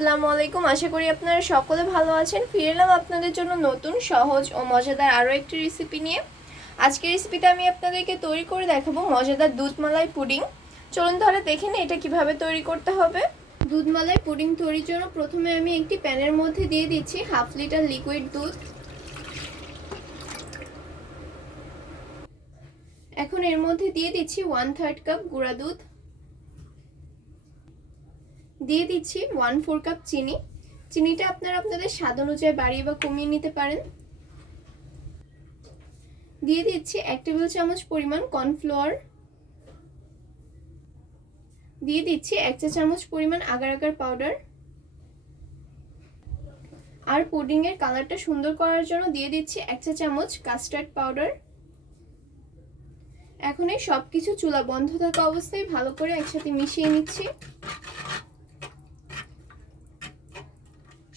আসসালামু আলাইকুম। আশা করি আপনারা সকলে ভালো আছেন। ফিরে এলাম আপনাদের জন্য নতুন, সহজ ও মজাদার আরও একটি রেসিপি নিয়ে। আজকের রেসিপিটা আমি আপনাদেরকে তৈরি করে দেখাবো মজাদার দুধ মালাই পুডিং। চলুন তাহলে দেখে নিই এটা কীভাবে তৈরি করতে হবে। দুধ মালাই পুডিং তৈরির জন্য প্রথমে আমি একটি প্যানের মধ্যে দিয়ে দিচ্ছি হাফ লিটার লিকুইড দুধ। এখন এর মধ্যে দিয়ে দিচ্ছি ওয়ান থার্ড কাপ গুঁড়া দুধ। দিয়ে দিচ্ছি ওয়ান ফোর কাপ চিনি। চিনিটা আপনারা আপনাদের স্বাদ অনুযায়ী বাড়িয়ে বা কমিয়ে নিতে পারেন। দিয়ে দিচ্ছি এক টেবিল চামচ পরিমাণ কর্নফ্লাওয়ার দিয়ে দিচ্ছি এক চা চামচ পরিমাণ আগার আগার পাউডার আর পুডিংয়ের কালারটা সুন্দর করার জন্য দিয়ে দিচ্ছি এক চা চামচ কাস্টার্ড পাউডার এখন এই সব কিছু চুলা বন্ধ থাকা অবস্থায় ভালো করে একসাথে মিশিয়ে নিচ্ছি।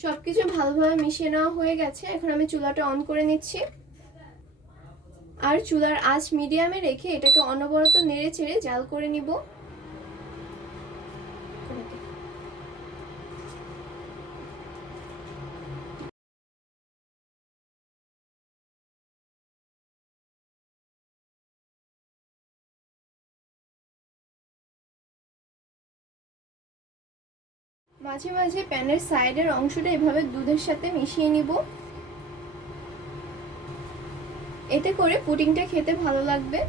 সবকিছু ভালোভাবে মিশিয়ে নেওয়া হয়ে গেছে। এখন আমি চুলাটা অন করে নিচ্ছি। আর চুলার আঁচ মিডিয়ামে রেখে এটাকে অনবরত নেড়ে চেড়ে জাল করে নিব। মাঝে মাঝে প্যানের সাইডের অংশটা এভাবে দুধের সাথে মিশিয়ে নিব। এতে করে পুডিংটা খেতে ভালো লাগবে।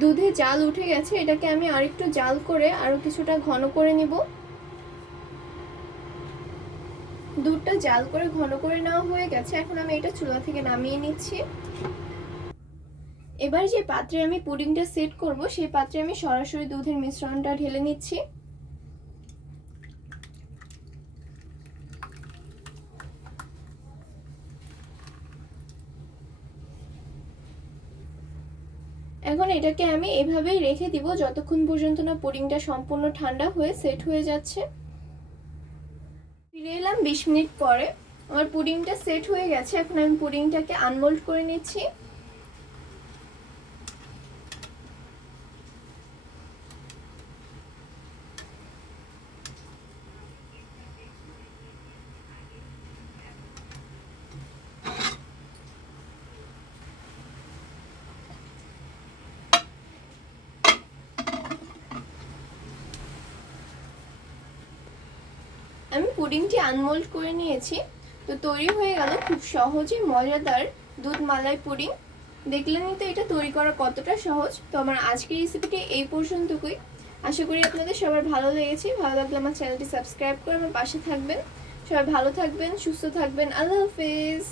দুধে জাল উঠে গেছে, এটাকে আমি আরেকটু জাল করে আরও কিছুটা ঘন করে নিব। দুধটা জাল করে ঘন করে নেওয়া হয়ে গেছে, এখন আমি এটা চুলা থেকে নামিয়ে নিচ্ছি। এবার যে পাত্রে আমি পুডিংটা সেট করব, সেই পাত্রে আমি সরাসরি দুধের মিশ্রণটা ঢেলে নিচ্ছি। এখন এটাকে আমি এভাবেই রেখে দিব, যতক্ষণ পর্যন্ত না পুডিংটা সম্পূর্ণ ঠান্ডা হয়ে সেট হয়ে যাচ্ছে। ফিরে এলাম বিশ মিনিট পরে। আমার পুডিংটা সেট হয়ে গেছে, এখন আমি পুডিংটাকে আনমোল্ড করে নিচ্ছি। আমি পুডিংটি আনমোল্ড করে নিয়েছি। তো তৈরি হয়ে গেল খুব সহজে মজাদার দুধ মালাই পুডিং। দেখলেনই তো এটা তৈরি করা কতটা সহজ। তো আমার আজকের রেসিপিটি এই পর্যন্তই। আশা করি আপনাদের সবার ভালো লেগেছে। ভালো লাগলে আমার চ্যানেলটি সাবস্ক্রাইব করে আমার পাশে থাকবেন। সবাই ভালো থাকবেন, সুস্থ থাকবেন। আল্লাহ হাফেজ।